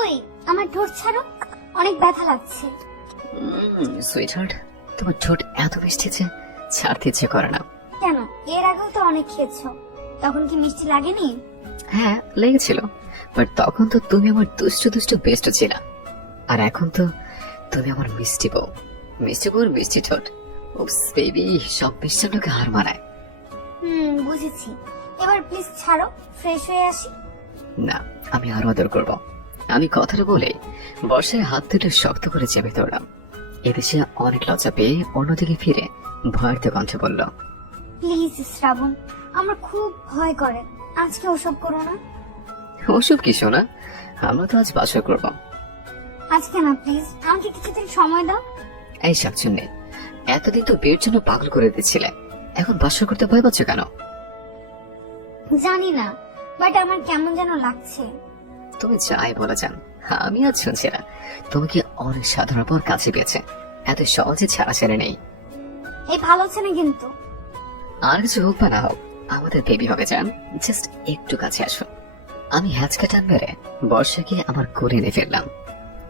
ওই, আমার ঠোঁট ছাড়ো, অনেক ব্যথা লাগছে। সুইটহার্ট, তোমার ঠোঁট এত মিষ্টি যে ছাড়তে ইচ্ছে করে না। কেন? এর আগেও তো অনেক খেয়েছো, তখন কি মিষ্টি লাগেনি? হ্যাঁ, লেগেছিল, বাট তখন তো তুমি আমার দুষ্টু দুষ্টু বেস্ট ছিলা, আর এখন তো তুমি আমার মিষ্টি বউ। মিষ্টি বউর মিষ্টি ঠোঁট, উপস বেবি, সব মিষ্টান্নকে হার মানায়। বুঝেছি। এবার প্লিজ ছাড়ো, ফ্রেশ হয়ে আসি। না, আমি আরো আদর করব। আমি কথাটা বলে বর্ষায় হাত দুটো শক্ত করে চেপে ধরলাম। এদেশে অনেক লজ্জা পেয়ে অন্যদিকে ফিরে ভয়ার্থ কণ্ঠে বলল, প্লিজ শ্রাবণ, আমার খুব ভয় করে, আজকে ওসব করো না। ওসব কি শোনা, আমরা তো আজ বাসর করব। আজকে না প্লিজ, আমাকে কিছুদিন সময় দাও। এই শাকচুন্নি, এতদিন তো বিয়ের জন্য পাগল করে দিচ্ছিলে, এখন বাসর করতে ভয় পাচ্ছ কেন? জানি না, বাট আমার কেমন যেন লাগছে। তুমি যাই বলে যান, আমি আজ শুনছি না তোমাকে অনেক সাধারণ পর কাছে পেয়েছে, এত সহজে ছাড়া ছেড়ে নেই। এই ভালো হচ্ছে না কিন্তু। আর কিছু হোক বা না হোক, আমাদের বেবি হবে জান, জাস্ট একটু কাছে আসো। আমি হ্যাচকা টান মেরে বর্ষাকে আমার কোলে এনে ফেললাম,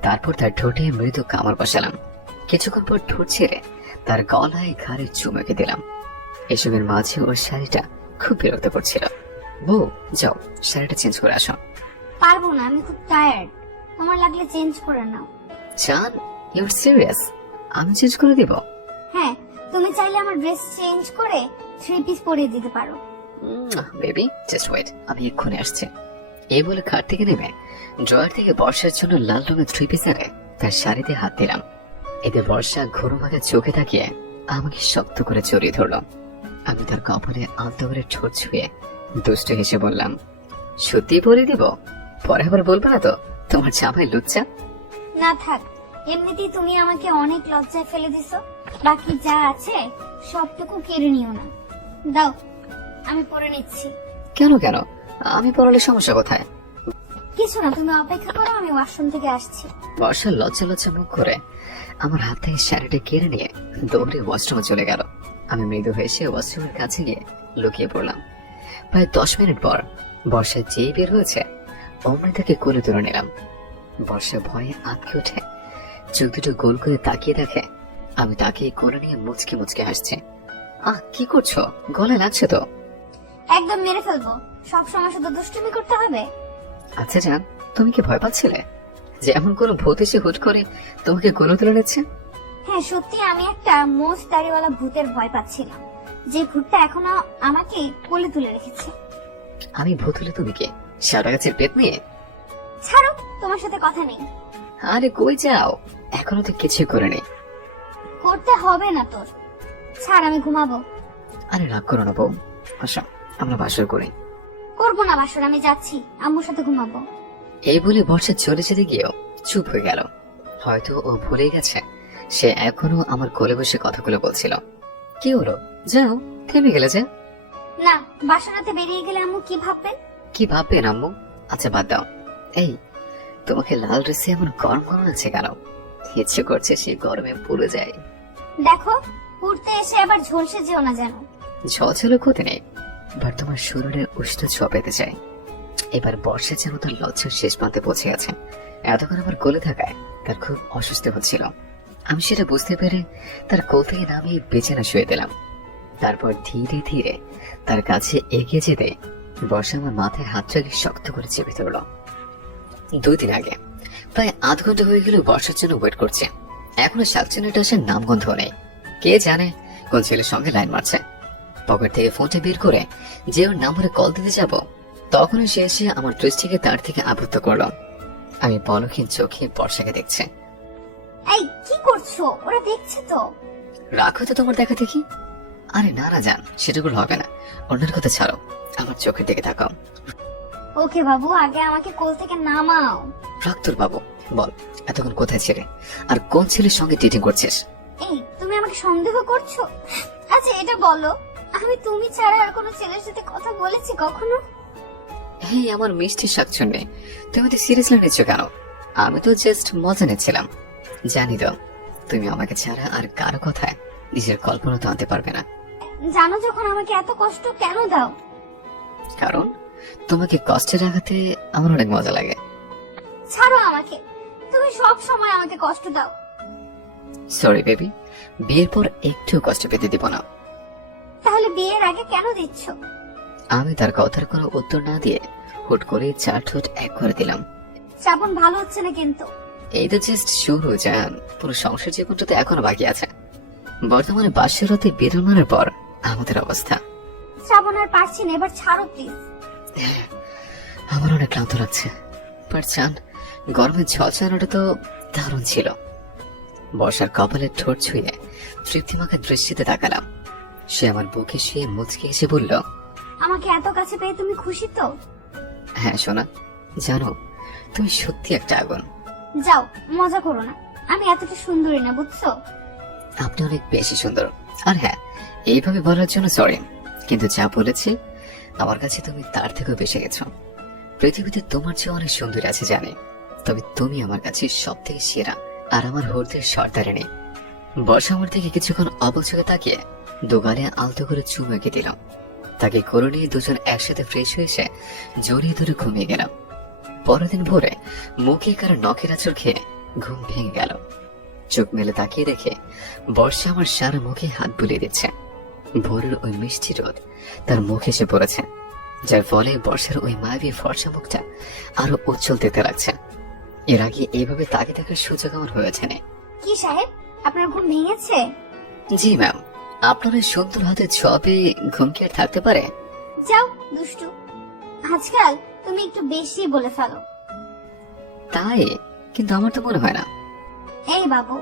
তারপর তার ঠোঁটে মৃদু কামড় বসালাম। কিছুক্ষণ পর ঠোঁট ছেড়ে তার গলায় ঘাড়ে চুমুকে দিলাম। এসবের মাঝে ওর শাড়িটা খুব বিরক্ত করছিল। বউ, যাও শাড়িটা চেঞ্জ করে আসো। পারবো না, আমি খুব টায়ার্ড, তোমার লাগলে চেঞ্জ করে নাও। জান, ইউর সিরিয়াস? আমি চেঞ্জ করে দিব? হ্যাঁ, তুমি চাইলে আমার ড্রেস চেঞ্জ করে 3 পিস পরিয়ে দিতে পারো। বেবি, জাস্ট ওয়েট, আমি এক্ষুনি আসছি। এই বলে খাট থেকে নেমে ড্রয়ার থেকে বর্ষার জন্য লাল রঙের 3 পিস এনে তার শাড়িতে হাত দিলাম। এতে বর্ষা ঘোরমাখা চোখে তাকিয়ে আমাকে শক্ত করে জড়িয়ে ধরল। আমি তার কপালে আলতো করে ঠোঁট ছুঁয়ে দুষ্ট হেসে বললাম, সত্যি পরিয়ে দিব? পরে আবার বলবো না তো তোমার জামাই লুচ্চা? না থাক, এমনিতেই তুমি আমাকে অনেক লজ্জায় ফেলে দিছো, বাকি যা আছে সবটুকু কেড়ে নিও না। দাও, আমি পরে নিচ্ছি। কেন কেন, আমি পড়ালে সমস্যা কোথায়? কিছু না, তুমি অপেক্ষা করো, আমি ওয়াশরুম থেকে আসছি। বর্ষা লজ্জা লজ্জা মুখ করে আমার হাত থেকে শাড়িটা কেড়ে নিয়ে দৌড়ে ওয়াশরুমে চলে গেল। আমি মৃদু হেসে ওয়াশরুমের কাছে গিয়ে লুকিয়ে পড়লাম। প্রায় 10 মিনিট পর বর্ষা যেই বের হয়েছে অমনি তাকে কোলে তুলে নিলাম। বর্ষা ভয়ে আঁতকে উঠে চোখ দুটো গোল করে তাকিয়ে দেখে আমি তাকে কোলে নিয়ে মুচকে মুচকে হাসছে। কি করছো? গলায় লাগছে তো। একদম মেরে ফেলবো, সব সময় শুধু দুষ্টুমি করতে হবে? আচ্ছা জান, তুমি কি ভয় পাচ্ছিলে যে এমন কোন ভূত এসে হুট করে তোমাকে কোলে তুলে নিচ্ছে? হ্যাঁ সত্যি, আমি একটা মোষ দাড়িওয়ালা ভূতের ভয় পাচ্ছিলাম, যে ভূতটা এখনো আমাকে কোলে তুলে রেখেছে। আমি ভূত হলে তুমি কে, সারা গাছের পেট নিয়ে? ছাড়ো, তোমার সাথে কথা নেই। আরে কই যাও, এখনো তো কিছু করে নেই। করতে হবে না তোর, ছাড়, আমি ঘুমাবো। আরে রাগ করো না বউ, আসো আমরা বাসর করি। করবো না বাসর, আমি যাচ্ছি, আম্মুর সাথে ঘুমাবো। এই বলে বর্ষা চলে যেতে গিয়েও চুপ হয়ে গেল। হয়তো ও ভুলে গেছে সে এখনো আমার কোলে বসে কথাগুলো বলছিল। কি হলো, যাও, থেমে গেলে যে? না, বাসরাতে বেরিয়ে গেলে আম্মু কি ভাববেন? কি ভাববেন আম্মু? আচ্ছা বাদ দাও। এই, তোমাকে লাল ড্রেসে এমন গরম গরম আছে কেন? ইচ্ছে করছে সে গরমে পুড়ে যায়। দেখো, পুড়তে এসে আবার ঝলসে যেও না যেন। ঝলঝলে ক্ষতি নেই, বাট তোমার শরীরে উষ্ণ ছোঁয়া পেতে চাই। এবার বর্ষা যেন তার লজ্জার শেষ প্রান্তে পৌঁছে গেছে। এতক্ষণ আমার কোলে থাকায় তার খুব অস্বস্তি হচ্ছিল। আমি সেটা বুঝতে পেরে তার কোল থেকে নামিয়ে বিছানা শুয়ে দিলাম। তারপর ধীরে ধীরে তার কাছে এগিয়ে যেতে বর্ষা আমার মাথায় হাত চালিয়ে শক্ত করে চেপে ধরল। 2 দিন আগে প্রায় আধ ঘন্টা হয়ে গেল বর্ষার জন্য ওয়েট করছে, এখনো শাকচুনিটা আসার নামগন্ধ নেই। কে জানে কোন ছেলের সঙ্গে লাইন মারছে। পকেট থেকে ফোনটা বের করে যে ওর নাম্বারে কল দিতে যাব, তখনই সে এসে আমার দৃষ্টিকে তার থেকে আবদ্ধ করলো। আমি পলকহীন চোখে বর্ষাকে দেখছে। এই কি করছো? ওরা দেখছে তো। রাখো তো তোমার দেখা দেখি। আরে না না জান, সেটুকু হবে না, অন্যের কথা ছাড়ো, আমার চোখের দিকে তাকাও। ওকে বাবু, আগে আমাকে কোল থেকে নামাও। রাখ তোর বাবু, বল এতক্ষণ কোথায় ছিলে আর কোন ছেলের সঙ্গে ডেটিং করছিস? এই, তুমি আমাকে সন্দেহ করছো? আচ্ছা এটা বলো, আমি তুমি ছাড়া আর কোনো ছেলের সাথে কথা বলেছি কখনো? এই আমার মিষ্টি শাকচুন্নি, তুমি তো সিরিয়াসলি নিচ্ছ কেন? আমি তো জাস্ট মজা নিচ্ছিলাম। জানি তো তুমি আমাকে ছাড়া আর কারো কথায় নিজের কল্পনা তো আনতে পারবে না। জানো যখন আমাকে এত কষ্ট কেন দাও? কারণ তোমাকে কষ্টে রাখাতে আমার অনেক মজা লাগে। ছাড়ো আমাকে, তুমি সব সময় আমাকে কষ্ট দাও। সরি বেবি, বিয়ের পর একটু কষ্ট পেতে দিব না। তাহলে বিয়ের আগে কেন দিচ্ছ? আমি তার কথার কোনো উত্তর না দিয়ে হুট করে 4 ঠোঁট এক করে দিলাম। শ্রাবণ, ভালো হচ্ছে না কিন্তু। এই তো জাস্ট শুরু জান, পুরো সংসার জীবনটা তো এখনো বাকি আছে। বর্তমানে বাসের রাতে বেরোনোর পর আমাদের অবস্থা। শ্রাবণ, আর পারছি না, এবার ছাড়ো প্লিজ। আমার অনেক ক্লান্ত লাগছে, বাট জান গরমের ঝলসানোটা তো দারুণ ছিল। বর্ষার কপালের ঠোঁট ছুঁয়ে তৃপ্তিমাখা দৃষ্টিতে তাকালাম। সে আমার বুকে শুয়ে মুচকে এসে বলল, আমাকে এত কাছে পেয়ে তুমি খুশি তো? হ্যাঁ সোনা, জানো তুমি সত্যি একটা আগুন। যাও, মজা করো না, আমি এতটা সুন্দরী না, বুঝছো? আপনি অনেক বেশি সুন্দর। আর হ্যাঁ, এইভাবে বলার জন্য সরি, কিন্তু যা বলেছি আমার কাছে তুমি তার থেকেও বেশি গেছো। পৃথিবীতে তোমার চেয়ে অনেক সুন্দরী আছে জানি, তবে তুমি আমার কাছে সব থেকে সেরা আর আমার হৃদয়ের সর্দারিনী। বর্ষা আমার থেকে কিছুক্ষণ অবচকে তাকিয়ে দোকানে আলতো করে চুমু এঁকে দিলাম। তাকে করে নিয়ে দুজন একসাথে ফ্রেশ হয়ে এসে জড়িয়ে ধরে ঘুমিয়ে গেলাম। পরের দিন ভোরে মুখে কারো নখের আঁচড় খেয়ে ঘুম ভেঙে গেল। চোখ মেলে তাকিয়ে দেখে বর্ষা আমার সারা মুখে হাত বুলিয়ে দিচ্ছে। ভোরের ওই মিষ্টি রোদ তার মুখে এসে পড়েছে, যার ফলে বর্ষার ওই মায়াবী ফর্সা মুখটা আরো উজ্জ্বল দেখতে লাগছে। এর আগে এইভাবে তাকিয়ে দেখার সুযোগ আমার হয়ে ওঠেনি। কি সাহেব, আপনার ঘুম ভেঙেছে? জি ম্যাম, আপনার ওই সুন্দর হাতে ছবে ঘুম কি আর থাকতে পারে? যাও দুষ্টু, আজকাল তুমি একটু বেশি বলে ফেলো। তাই? কিন্তু আমার তো মনে হয় না। এই বাবু,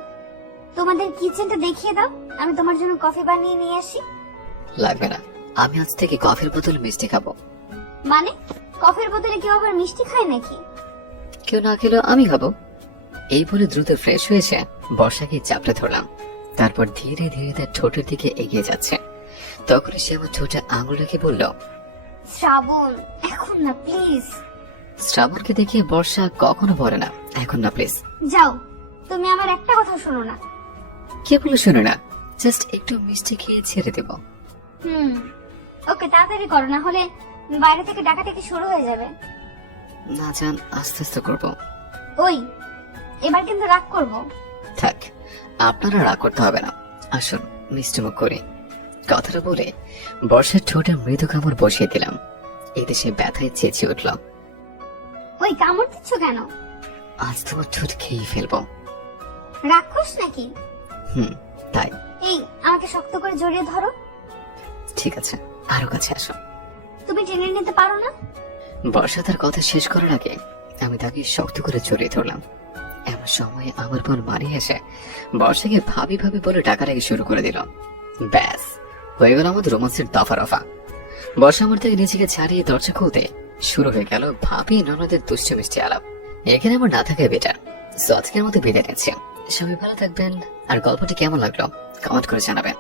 তোমাদের কিচেনটা দেখিয়ে দাও, আমি তোমার জন্য কফি বানিয়ে নিয়ে আসি। লাগবে না, আমি আজ থেকে কফির বোতল মিষ্টি খাবো। মানে, কফির বোতলে কেউ আবার মিষ্টি খায় নাকি? কেউ না খেলেও আমি খাবো। এই বলে দ্রুত ফ্রেশ হয়েছে বর্ষাকে চাপড়ে ধরলাম। তারপর ধীরে ধীরে তার ঠোঁটের দিকে এগিয়ে যাচ্ছে। তখন সে আমার ঠোঁটে আঙুল রেখে বলল, শ্রাবণ, এখন না প্লিজ। শ্রাবণকে দেখে বর্ষা কখনো বলে না এখন না প্লিজ। যাও, তুমি আমার একটা কথা শোনো না। কে বলে শুনে না, জাস্ট একটু মিষ্টি খেয়ে ছেড়ে দেব। ওকে, তাড়াতাড়ি করো, না হলে বাইরে থেকে ডাকাডাকি শুরু হয়ে যাবে। না জান, আস্তে আস্তে করবো। ওই, এবার কিন্তু রাগ করবো। থাক, আপনারা রাগ করতে হবে না, আসুন মিষ্টি মুখ করি। কথাটা বলে বর্ষার ঠোঁটে মৃদু কামড় বসিয়ে দিলাম। এতে সে ব্যথায় চেঁচিয়ে উঠল, ওই, কামড় দিচ্ছ কেন? আজ তোমার ঠোঁট খেয়ে ফেলবো। রাক্ষস নাকি? তাই। এই, আমাকে শক্ত করে জড়িয়ে ধরো। ঠিক আছে, আরো কাছে আসো। তুমি টেনে নিতে পারো না? বর্ষা তার কথা শেষ করার আগে আমি তাকে শক্ত করে জড়িয়ে ধরলাম। এমন সময় আমার বোন মারিয়ে এসে বর্ষাকে ভাবি ভাবি বলে ডাকাডাকি শুরু করে দিল। ব্যাস, হয়ে গেল আমাদের রোমান্সের দফা রফা। বর্ষা আমার থেকে নিজেকে ছাড়িয়ে দরজা খুলতে শুরু হয়ে গেল ভাবি ননদের দুষ্ট মিষ্টি আলাপ। এখানে আমার না থাকায় বেটার। আজকের মতো বিদায় নিচ্ছি। সবাই ভালো থাকবেন, আর গল্পটি কেমন লাগলো কমেন্ট করে জানাবেন।